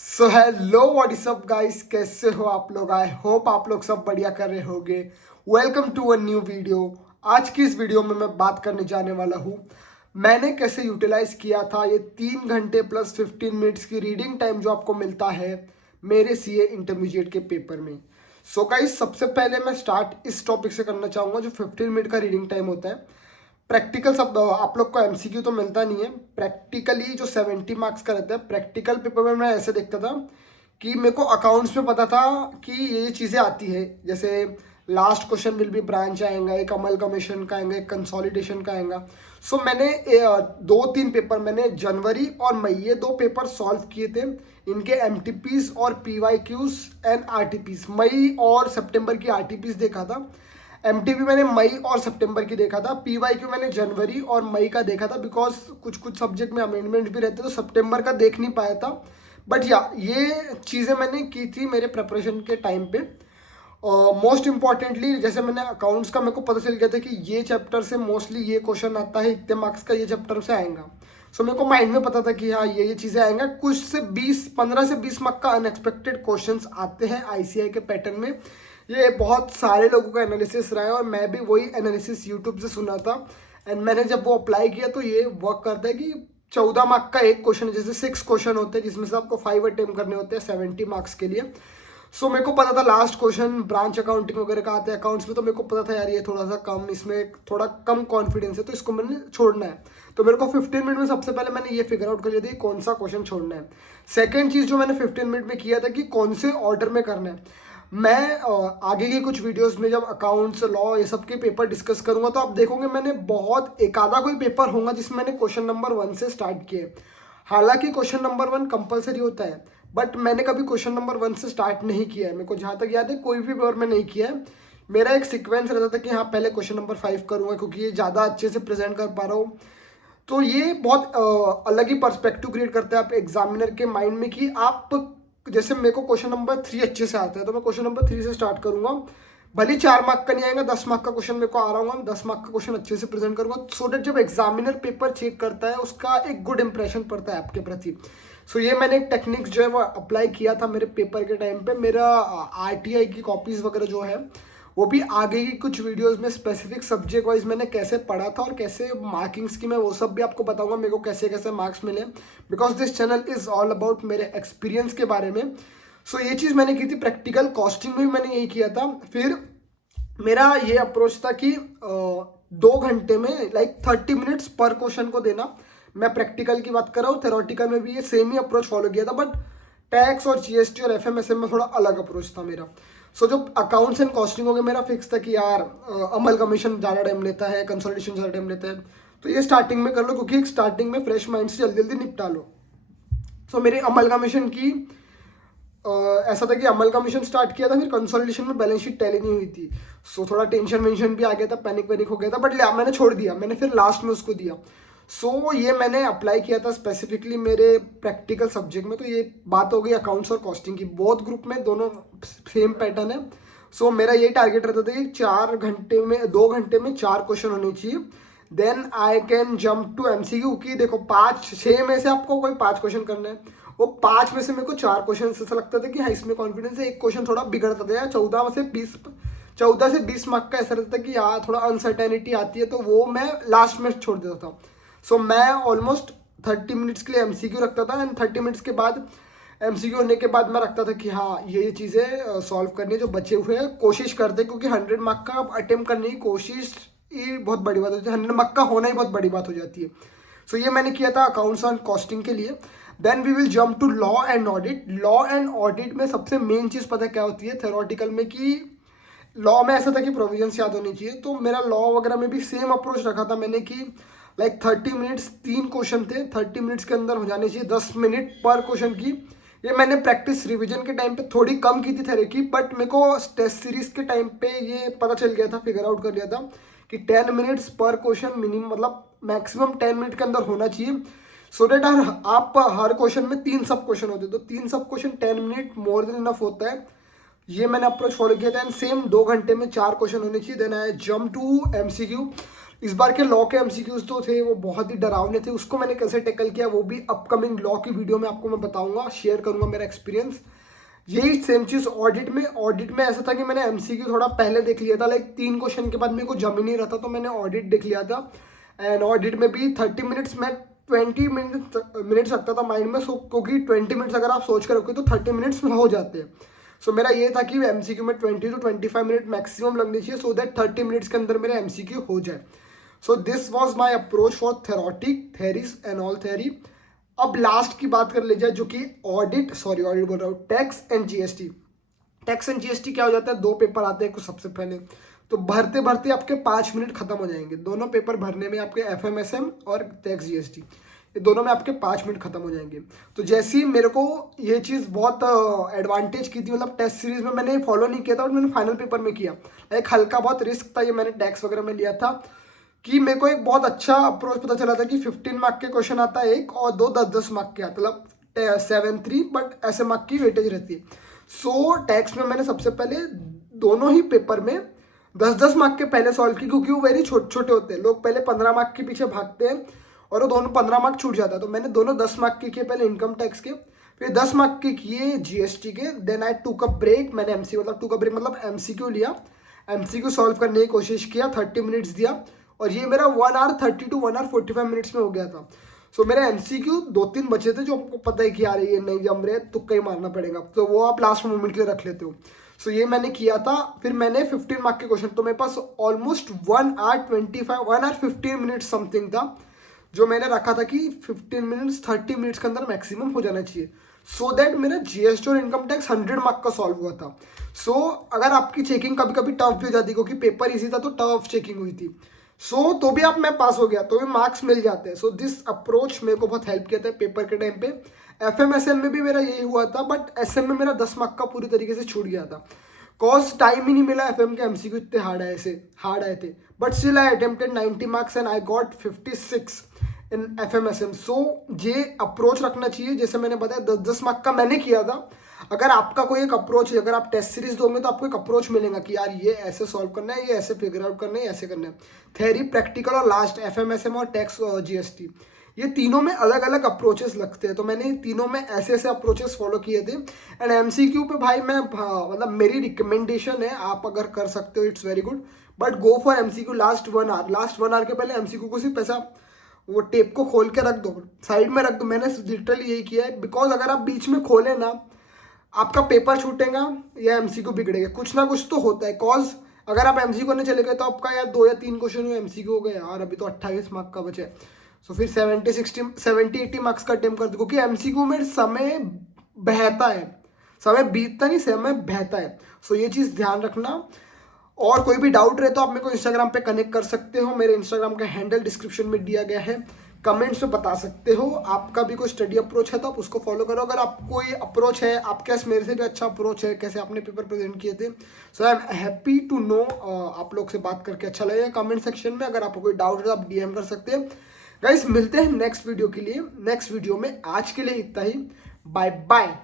So hello what is up guys, कैसे हो आप लोग। आई होप आप लोग सब बढ़िया कर रहे होगे। Welcome to a new video. आज की इस वीडियो में मैं बात करने जाने वाला हूँ मैंने कैसे यूटिलाइज किया था ये 3 घंटे प्लस 15 मिनट्स की रीडिंग टाइम जो आपको मिलता है मेरे सीए इंटरमीडिएट के पेपर में। सो गाइस, सबसे पहले मैं स्टार्ट इस टॉपिक से करना चाहूँगा जो 15 मिनट का रीडिंग टाइम होता है। प्रैक्टिकल सब आप लोग को एमसीक्यू तो मिलता नहीं है। प्रैक्टिकली जो 70 मार्क्स का रहता है, प्रैक्टिकल पेपर में मैं ऐसे देखता था कि मेरे को अकाउंट्स में पता था कि ये चीज़ें आती है। जैसे last question will be branch आएगा, एक अमल कमीशन का आएगा, एक कंसोलिडेशन का आएगा। सो मैंने 2-3 पेपर मैंने जनवरी और मई ये 2 पेपर सॉल्व किए थे। इनके एमटीपीज और पीवाईक्यूज एंड आरटीपीज, मई और सितंबर की आरटीपीज देखा था। एमटीपी मैंने मई और सितंबर की देखा था। पीवाईक्यू मैंने जनवरी और मई का देखा था, बिकॉज कुछ कुछ सब्जेक्ट में अमेंडमेंट भी रहते तो सितंबर का देख नहीं पाया था। बट या ये चीज़ें मैंने की थी मेरे प्रिपरेशन के टाइम पे। मोस्ट इंपॉर्टेंटली जैसे मैंने अकाउंट्स का मेरे को पता चल गया था कि ये चैप्टर से मोस्टली ये क्वेश्चन आता है, इतने मार्क्स का ये चैप्टर से आएगा। सो मेरे को माइंड में पता था कि हाँ ये चीज़ें आएंगा। कुछ से 15 से 20 मार्क का अनएक्सपेक्टेड क्वेश्चंस आते हैं आईसीआई के पैटर्न में। ये बहुत सारे लोगों का एनालिसिस रहा है और मैं भी वही एनालिसिस यूट्यूब से सुना था। एंड मैंने जब वो अप्लाई किया तो ये वर्क करता है कि 14 मार्क का एक क्वेश्चन है, जैसे 6 क्वेश्चन होते हैं जिसमें से आपको 5 अटेम्प्ट करने होते हैं 70 मार्क्स के लिए। सो मेरे को पता था लास्ट क्वेश्चन ब्रांच अकाउंटिंग वगैरह का आते हैं अकाउंट्स में, तो मेरे को पता था यार ये थोड़ा सा कम, इसमें थोड़ा कम कॉन्फिडेंस है तो इसको मैंने छोड़ना है। तो मेरे को 15 मिनट में सबसे पहले मैंने ये फिगर आउट कर लिया था कि कौन सा क्वेश्चन छोड़ना है। सेकेंड चीज़ जो मैंने 15 मिनट में किया था कि कौन से ऑर्डर में करना है। मैं आगे के कुछ वीडियोस में जब अकाउंट्स लॉ ये सब के पेपर डिस्कस करूंगा तो आप देखोगे मैंने बहुत एक आधा कोई पेपर होगा जिसमें मैंने क्वेश्चन नंबर 1 से स्टार्ट किए। हालांकि क्वेश्चन नंबर 1 कंपलसरी होता है, बट मैंने कभी क्वेश्चन नंबर 1 से स्टार्ट नहीं किया है। मेरे को जहाँ तक याद है कोई भी पेपर में नहीं किया है। मेरा एक सीक्वेंस रहता था कि हाँ पहले क्वेश्चन नंबर 5 करूँगा क्योंकि ये ज़्यादा अच्छे से प्रेजेंट कर पा रहा हूँ। तो ये बहुत अलग ही पर्सपेक्टिव क्रिएट करता है आप एग्जामिनर के माइंड में कि आप, जैसे मेरे को क्वेश्चन नंबर 3 अच्छे से आता है तो मैं क्वेश्चन नंबर 3 से स्टार्ट करूंगा। भले 4 मार्क का नहीं आएगा, 10 मार्क का क्वेश्चन मेरे को आ रहा होगा, 10 मार्क का क्वेश्चन अच्छे से प्रेजेंट करूंगा सो दैट जब एग्जामिनर पेपर चेक करता है उसका एक गुड इंप्रेशन पड़ता है आपके प्रति। सो ये मैंने एक टेक्निक्स जो है वो अप्लाई किया था मेरे पेपर के टाइम पे। मेरा आरटीआई की कॉपीज वगैरह जो है वो भी आगे की कुछ वीडियोस में स्पेसिफिक सब्जेक्ट वाइज मैंने कैसे पढ़ा था और कैसे मार्किंग्स की, मैं वो सब भी आपको बताऊंगा मेरे को कैसे कैसे मार्क्स मिले, because this channel is all about मेरे एक्सपीरियंस के बारे में। सो ये चीज़ मैंने की थी। प्रैक्टिकल कॉस्टिंग में भी मैंने यही किया था। फिर मेरा ये अप्रोच था कि 2 घंटे में लाइक 30 मिनट्स पर क्वेश्चन को देना। मैं प्रैक्टिकल की बात कर रहा हूँ, थेरोटिकल में भी ये सेम ही अप्रोच फॉलो किया था, बट टैक्स और जीएसटी और एफएमएसएम में थोड़ा अलग अप्रोच था मेरा। सो जो अकाउंट्स एंड कॉस्टिंग हो गया मेरा फिक्स था कि यार अमल कमीशन ज़्यादा टाइम लेता है, कंसोलिडेशन ज़्यादा टाइम लेता है, तो ये स्टार्टिंग में कर लो क्योंकि स्टार्टिंग में फ्रेश माइंड से जल्दी जल्दी निपटा लो। सो मेरे अमल कमीशन की ऐसा था कि अमल कमीशन स्टार्ट किया था, फिर कंसोलिडेशन में बैलेंस शीट टैली नहीं हुई थी। सो थोड़ा टेंशन वेंशन भी आ गया था, पैनिक वैनिक हो गया था, बट मैंने छोड़ दिया, मैंने फिर लास्ट में उसको दिया। सो ये मैंने अप्लाई किया था स्पेसिफिकली मेरे प्रैक्टिकल सब्जेक्ट में। तो ये बात हो गई अकाउंट्स और कॉस्टिंग की। बोथ ग्रुप में दोनों सेम पैटर्न है। सो मेरा ये टारगेट रहता था कि 4 घंटे में 2 घंटे में 4 क्वेश्चन होने चाहिए। Then I can jump to MCQ की देखो 5-6 में से आपको कोई 5 क्वेश्चन करना है, वो 5 में से मेरे को 4 क्वेश्चन ऐसा लगता था कि हाँ इसमें कॉन्फिडेंस है। एक क्वेश्चन थोड़ा बिगड़ता था, या 14 से 20 मार्क का ऐसा रहता था कि हाँ थोड़ा अनसर्टेनिटी आती है, तो वो मैं लास्ट में छोड़ देता था। सो मैं ऑलमोस्ट 30 मिनट्स के लिए एमसीक्यू रखता था एंड 30 मिनट्स के बाद एमसीक्यू होने के बाद मैं रखता था कि हाँ ये चीज़ें सॉल्व करनी है जो बचे हुए हैं। कोशिश करते क्योंकि 100 मार्क का अटेम्प्ट करने की कोशिश ये बहुत बड़ी बात होती है, 100 मार्क का होना ही बहुत बड़ी बात हो जाती है। सो ये मैंने किया था अकाउंट्स एंड कॉस्टिंग के लिए। Then we will jump to law and audit. Law and audit में सबसे मेन चीज़ पता क्या होती है थेरोटिकल में, कि लॉ में ऐसा था कि प्रोविजंस याद होनी चाहिए। तो मेरा लॉ वगैरह में भी सेम अप्रोच रखा था मैंने कि लाइक 30 मिनट्स 3 क्वेश्चन थे, 30 मिनट्स के अंदर हो जाने चाहिए, 10 मिनट पर क्वेश्चन की। ये मैंने प्रैक्टिस रिवीजन के टाइम पे थोड़ी कम की थी थेरे की, बट मेरे को टेस्ट सीरीज के टाइम पे ये पता चल गया था, फिगर आउट कर लिया था कि 10 मिनट्स पर क्वेश्चन मिनिमम मतलब मैक्सिमम 10 मिनट के अंदर होना चाहिए। सो डेट आप हर क्वेश्चन में 3 सब क्वेश्चन होते हैं, तो 3 सब question 10 minute more than enough होता है। ये मैंने अप्रोच फॉलो किया था एंड सेम 2 घंटे में 4 क्वेश्चन होने चाहिए। Then I jump to MCQ. इस बार के लॉ के एमसीक्यूज तो थे वो बहुत ही डरावने थे, उसको मैंने कैसे टैकल किया वो भी अपकमिंग लॉ की वीडियो में आपको मैं बताऊंगा, शेयर करूंगा मेरा एक्सपीरियंस। यही सेम चीज़ ऑडिट में ऐसा था कि मैंने एमसीक्यू थोड़ा पहले देख लिया था, लाइक 3 क्वेश्चन के बाद मेरे को जम ही नहीं रहा था, तो मैंने ऑडिट देख लिया था। एंड ऑडिट में भी 30 मिनट्स में 20 मिनट्स लगता था माइंड में, सो क्योंकि 20 मिनट्स अगर आप सोच कर रखोगे तो 30 मिनट्स में हो जाते हैं। सो मेरा ये था कि एमसीक्यू में 20 to 25 मिनट मैक्सिमम लगनी चाहिए, सो दैट 30 मिनट्स के अंदर मेरा एमसीक्यू हो जाए। So this was my approach for theories and all theory. अब लास्ट की बात कर ले जाए, जो कि ऑडिट बोल रहा हूँ, tax and GST. Tax and GST क्या हो जाता है, 2 पेपर आते हैं कुछ सबसे पहले, तो भरते भरते आपके 5 मिनट खत्म हो जाएंगे। दोनों पेपर भरने में आपके एफएमएसएम और टैक्स जीएसटी, ये दोनों में आपके 5 मिनट खत्म हो जाएंगे। तो जैसे ही मेरे को ये चीज़ बहुत एडवांटेज की थी, मतलब टेस्ट सीरीज में मैंने फॉलो नहीं किया था और मैंने फाइनल पेपर में किया, एक हल्का बहुत रिस्क था ये, मैंने टैक्स वगैरह में लिया था, कि मेरे को एक बहुत अच्छा अप्रोच पता चला था कि 15 मार्क के क्वेश्चन आता है एक, और 2 10-10 मार्क के आता, मतलब 7-3, बट ऐसे मार्क की वेटेज रहती है। सो टैक्स में मैंने सबसे पहले दोनों ही पेपर में 10-10 मार्क के पहले सॉल्व की, क्योंकि वो वेरी छोटे छोटे होते हैं, लोग पहले 15 मार्क के पीछे भागते हैं और वो दोनों 15 मार्क छूट जाता है। तो मैंने दोनों 10 मार्क के किए पहले इनकम टैक्स के, फिर 10 मार्क के किए जीएसटी के। देन आई टूक अ ब्रेक, मैंने मतलब एमसीक्यू लिया, एमसीक्यू सॉल्व करने की कोशिश किया, 30 मिनट्स दिया, और ये मेरा 1 hour 30 to 1 hour 45 मिनट्स में हो गया था। सो मेरे एमसीक्यू 2-3 बचे थे जो आपको पता है कि यार ये नहीं जम रहे, तुक्का ही मारना पड़ेगा, तो वो आप लास्ट मोमेंट के लिए रख लेते हो। सो ये मैंने किया था। फिर मैंने 15 मार्क के क्वेश्चन, तो मेरे पास ऑलमोस्ट 1 hour 15 मिनट्स समथिंग था, जो मैंने रखा था कि 15 मिनट्स 30 मिनट्स के अंदर मैक्सिमम हो जाना चाहिए, सो दैट मेरा जीएसटी और इनकम टैक्स 100 मार्क का सॉल्व हुआ था। सो अगर आपकी चेकिंग कभी कभी टफ भी हो जाती, क्योंकि पेपर इजी था तो टफ चेकिंग हुई थी, सो तो भी आप मैं पास हो गया, तो भी मार्क्स मिल जाते हैं। सो दिस अप्रोच मेरे को बहुत हेल्प किया था पेपर के टाइम पे। एफएमएसएम में भी मेरा यही हुआ था, बट एसएम में मेरा 10 मार्क का पूरी तरीके से छूट गया था, कॉज टाइम ही नहीं मिला। एफएम के एमसीक्यू इतने हार्ड आए थे, but still I attempted 90 marks and I got 56 इन एफएमएसएम। सो ये अप्रोच रखना चाहिए, जैसे मैंने बताया 10-10 मार्क का मैंने किया था। अगर आपका कोई एक अप्रोच है, अगर आप टेस्ट सीरीज दोगे तो आपको एक अप्रोच मिलेगा कि यार ये ऐसे सॉल्व करना है, ये ऐसे फिगर आउट करना है, ऐसे करना है। थ्योरी, प्रैक्टिकल और लास्ट एफएमएसएम और टैक्स और जीएसटी, ये तीनों में अलग अलग अप्रोचेस लगते हैं, तो मैंने तीनों में ऐसे ऐसे अप्रोचेस फॉलो किए थे। एंड एमसीक्यू पे भाई मैं मतलब मेरी रिकमेंडेशन है, आप अगर कर सकते हो it's very good, but go for MCQ last 1 hour। Last 1 hour के पहले एमसीक्यू को सिर्फ ऐसा वो टेप को खोल के रख दो, साइड में रख दो। मैंने लिटरली यही किया है, बिकॉज अगर आप बीच में खोले ना, आपका पेपर छूटेगा या एमसीक्यू बिगड़ेगा, कुछ ना कुछ तो होता है। कॉज अगर आप एमसीक्यू करने चले गए तो आपका यार 2 या 3 क्वेश्चन में एमसीक्यू हो गए यार, अभी तो 28 मार्क का बचे, सो फिर 70-80 मार्क्स का अटेम्प्ट कर दो, क्योंकि एमसीक्यू में समय बहता है, समय बीतता नहीं, समय बहता है। सो ये चीज़ ध्यान रखना। और कोई भी डाउट रहे तो आप मेरे को इंस्टाग्राम पे कनेक्ट कर सकते हो, मेरे इंस्टाग्राम का हैंडल डिस्क्रिप्शन में दिया गया है, कमेंट्स में बता सकते हो। आपका भी कोई स्टडी अप्रोच है तो आप उसको फॉलो करो। अगर आपको कोई अप्रोच है, आपके पास मेरे से भी अच्छा अप्रोच है, कैसे आपने पेपर प्रेजेंट किए थे, so I am happy to know. आप लोग से बात करके अच्छा लगेगा। कमेंट सेक्शन में अगर आपको कोई डाउट है तो आप डीएम कर सकते हैं। गाइस मिलते हैं नेक्स्ट वीडियो के लिए, नेक्स्ट वीडियो में। आज के लिए इतना ही, बाय बाय।